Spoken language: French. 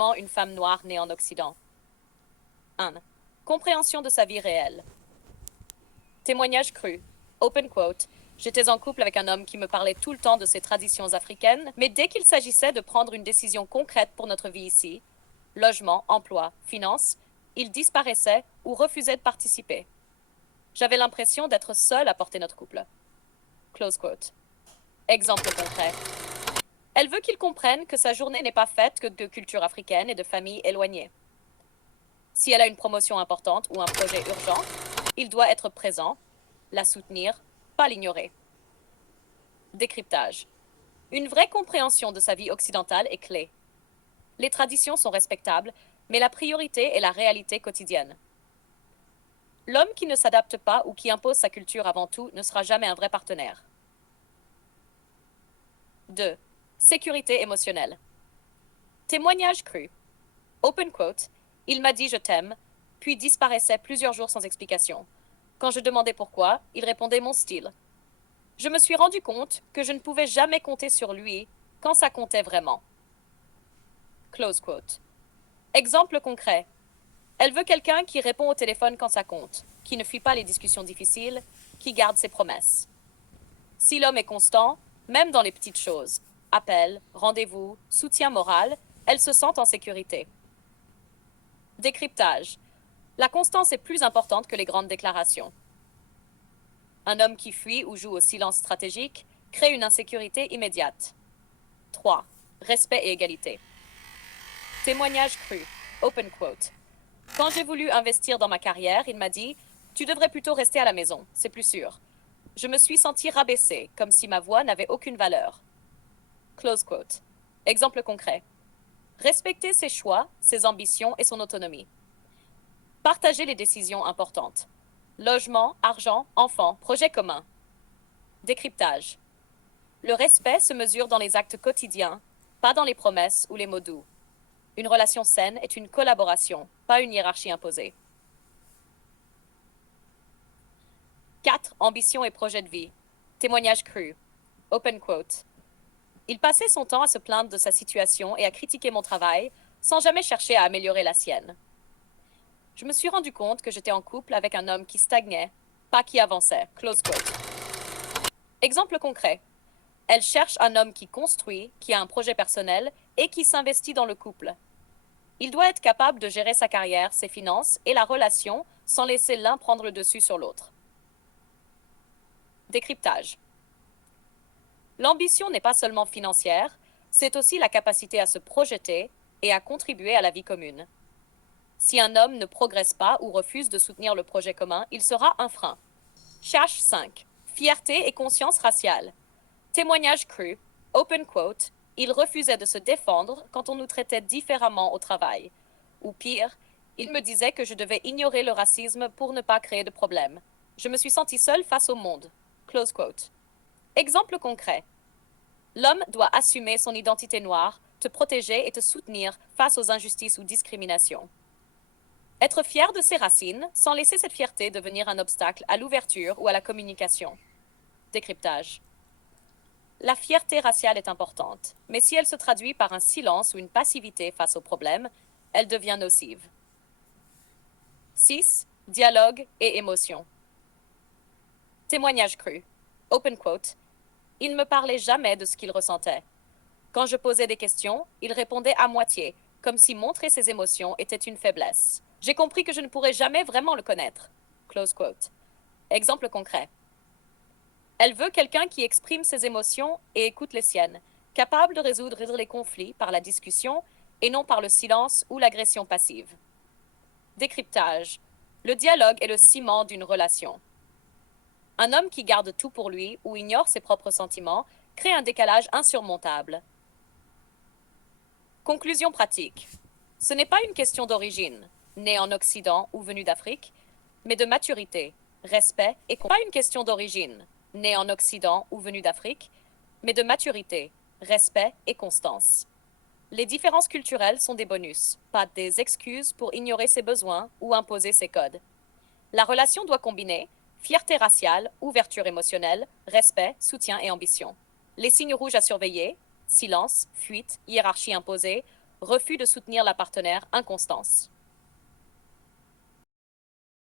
seulement une femme noire née en Occident. 1. Compréhension de sa vie réelle. Témoignage cru. Open quote. J'étais en couple avec un homme qui me parlait tout le temps de ses traditions africaines, mais dès qu'il s'agissait de prendre une décision concrète pour notre vie ici, logement, emploi, finances, il disparaissait ou refusait de participer. J'avais l'impression d'être seule à porter notre couple. Close quote. Exemple concret. Elle veut qu'il comprenne que sa journée n'est pas faite que de culture africaine et de familles éloignées. Si elle a une promotion importante ou un projet urgent, il doit être présent, la soutenir, pas l'ignorer. Décryptage. Une vraie compréhension de sa vie occidentale est clé. Les traditions sont respectables, mais la priorité est la réalité quotidienne. L'homme qui ne s'adapte pas ou qui impose sa culture avant tout ne sera jamais un vrai partenaire. 2. Sécurité émotionnelle. Témoignage cru. Open quote. Il m'a dit je t'aime, puis disparaissait plusieurs jours sans explication. Quand je demandais pourquoi, il répondait mon style. Je me suis rendu compte que je ne pouvais jamais compter sur lui quand ça comptait vraiment. Close quote. Exemple concret. Elle veut quelqu'un qui répond au téléphone quand ça compte, qui ne fuit pas les discussions difficiles, qui garde ses promesses. Si l'homme est constant, même dans les petites choses, appel, rendez-vous, soutien moral, elle se sent en sécurité. Décryptage. La constance est plus importante que les grandes déclarations. Un homme qui fuit ou joue au silence stratégique crée une insécurité immédiate. 3. Respect et égalité. Témoignage cru. Open quote. Quand j'ai voulu investir dans ma carrière, il m'a dit « Tu devrais plutôt rester à la maison, c'est plus sûr. » Je me suis senti rabaissée, comme si ma voix n'avait aucune valeur. Close quote. Exemple concret. Respecter ses choix, ses ambitions et son autonomie. Partager les décisions importantes. Logement, argent, enfants, projets communs. Décryptage. Le respect se mesure dans les actes quotidiens, pas dans les promesses ou les mots doux. Une relation saine est une collaboration, pas une hiérarchie imposée. 4. Ambition et projet de vie. Témoignage cru. Open quote. Il passait son temps à se plaindre de sa situation et à critiquer mon travail, sans jamais chercher à améliorer la sienne. Je me suis rendu compte que j'étais en couple avec un homme qui stagnait, pas qui avançait. Close quote. Exemple concret. Elle cherche un homme qui construit, qui a un projet personnel et qui s'investit dans le couple. Il doit être capable de gérer sa carrière, ses finances et la relation sans laisser l'un prendre le dessus sur l'autre. Décryptage. L'ambition n'est pas seulement financière, c'est aussi la capacité à se projeter et à contribuer à la vie commune. Si un homme ne progresse pas ou refuse de soutenir le projet commun, il sera un frein. Charge 5. Fierté et conscience raciale. Témoignage cru. Open quote. Il refusait de se défendre quand on nous traitait différemment au travail. Ou pire, il me disait que je devais ignorer le racisme pour ne pas créer de problème. Je me suis sentie seule face au monde. Close quote. Exemple concret. L'homme doit assumer son identité noire, te protéger et te soutenir face aux injustices ou discriminations. Être fier de ses racines sans laisser cette fierté devenir un obstacle à l'ouverture ou à la communication. Décryptage. La fierté raciale est importante, mais si elle se traduit par un silence ou une passivité face aux problèmes, elle devient nocive. 6. Dialogue et émotion. Témoignage cru. Open quote. Il ne me parlait jamais de ce qu'il ressentait. Quand je posais des questions, il répondait à moitié, comme si montrer ses émotions était une faiblesse. J'ai compris que je ne pourrais jamais vraiment le connaître. Close quote. Exemple concret. Elle veut quelqu'un qui exprime ses émotions et écoute les siennes, capable de résoudre les conflits par la discussion et non par le silence ou l'agression passive. Décryptage. Le dialogue est le ciment d'une relation. Un homme qui garde tout pour lui ou ignore ses propres sentiments crée un décalage insurmontable. Conclusion pratique. Ce n'est pas une question d'origine, né en Occident ou venu d'Afrique, mais de maturité, respect et pas une question d'origine, né en Occident ou venu d'Afrique, mais de maturité, respect et constance. Les différences culturelles sont des bonus, pas des excuses pour ignorer ses besoins ou imposer ses codes. La relation doit combiner fierté raciale, ouverture émotionnelle, respect, soutien et ambition. Les signes rouges à surveiller, silence, fuite, hiérarchie imposée, Refus de soutenir la partenaire, inconstance.